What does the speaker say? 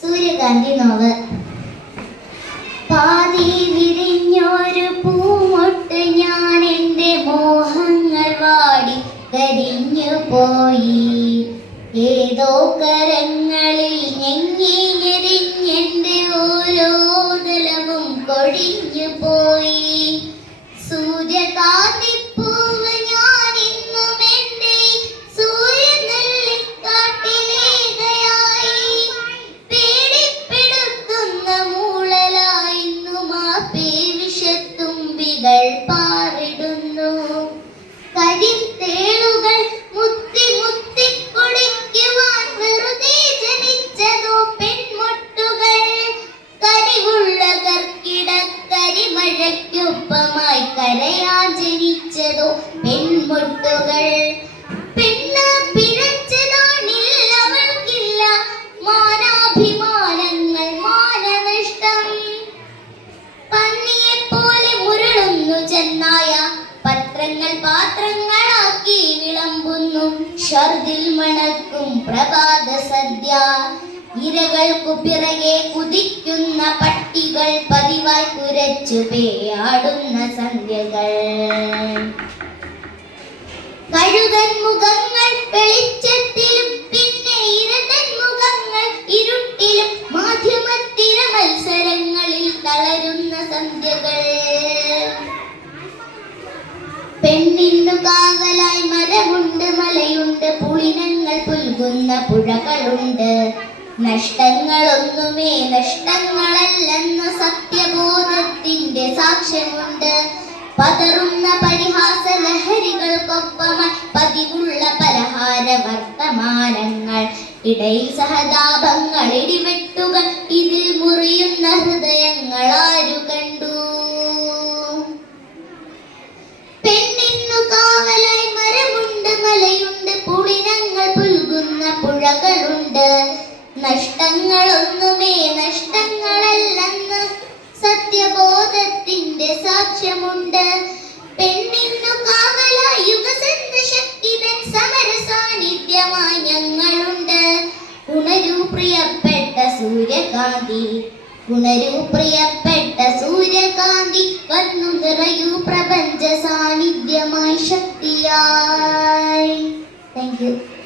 സൂര്യകാന്തി നോവ്. പാതി വിരിഞ്ഞൊരു പൂമൊട്ട് ഞാൻ എൻ്റെ മോഹങ്ങൾ വാടി കരിഞ്ഞു പോയി. ഏതോ കരങ്ങളിൽ ഞെങ്ങിഞ്ഞെരിഞ്ഞെൻ്റെ ഓരോ തലവും കൊഴിഞ്ഞു പോയി. സൂര്യകാന്തിപ്പൂവ് ഞാൻ ഇന്നും എൻ്റെ സൂര്യനെല്ലിക്കാട്ടിലേകയായി. പേടിപ്പെടുത്തുന്ന മൂളലായിന്നും ആ പേവിഷത്തുമ്പികൾ പാറിടുന്നു. കരിന്തേളുകൾ മുത്തി മുത്തി കുടിക്കുവാൻ വെറുതെ ജനിച്ചതോ പെൺമുട്ടുകൾ. കരിവുള്ള കർക്കിടക്കരിമഴയ്ക്കൊപ്പമായി കരയാൻ ജനിച്ചതോ പെൺമുട്ടുകൾ. പെണ്ണ് പിഴച്ചതാണില്ല അവൾക്കില്ല മാനാഭിമാനങ്ങൾ മാനനഷ്ടം. പന്നിയെപ്പോലെ മുരളുന്നു ചെന്നായ പത്രങ്ങൾ പാത്രങ്ങളാക്കി വിളമ്പുന്നു. ഷർദിൽ മണക്കും പ്രഭാത സദ്യ. ഇരകൾക്കു പിറകെ കുതിക്കുന്ന പട്ടികൾ പതിവായി കുരച്ചു പേയാടുന്ന സന്ധ്യകൾ. കഴുകൻ മുഖങ്ങൾ വെളിച്ചത്തിലും പിന്നെ ഇരതൻ മുഖങ്ങൾ ഇരുട്ടിലും. മാധ്യമത്തിര മത്സരങ്ങളിൽ തളരുന്ന സന്ധ്യകൾ. പെണ്ണിന്നു കാവലായി മരമുണ്ട് മലയുണ്ട്. പുളിനങ്ങൾ പുൽകുന്ന പുഴകളുണ്ട്. നഷ്ടങ്ങളൊന്നുമേ നഷ്ടങ്ങളല്ലെന്ന സത്യബോധത്തിന്റെ സാക്ഷ്യമുണ്ട്. പതറുന്ന പരിഹാസ ലഹരികൾക്കൊപ്പമായി പതിവുള്ള പലഹാര വർത്തമാനങ്ങൾ. ഇടയിൽ സഹതാപങ്ങൾ ഇടിവെട്ടുകൾ. ഇതിൽ മുറിയുന്ന ഹൃദയങ്ങൾ ആരു കണ്ടു? പെണ്ണിന്നു കാവലായി മരമുണ്ട് മലയുണ്ട്. പുളിനങ്ങൾ പുൽകുന്ന പുഴകളുണ്ട്. നഷ്ടങ്ങളൊന്നുമേ നഷ്ടങ്ങളല്ലെന്ന് സത്യബോധത്തിന്റെ സാക്ഷ്യമുണ്ട്. പെണ്ണിന്നു കാവലായി യുഗസന്ധ ശക്തിതൻ സമര സാന്നിധ്യമായി ഞങ്ങളുണ്ട്. ഉണരൂ പ്രിയപ്പെട്ട സൂര്യകാന്തി, ഉണരൂ പ്രിയപ്പെട്ട സൂര്യകാന്തി. വന്നു നിറയൂ പ്രപഞ്ച സാന്നിധ്യമായി ശക്തി.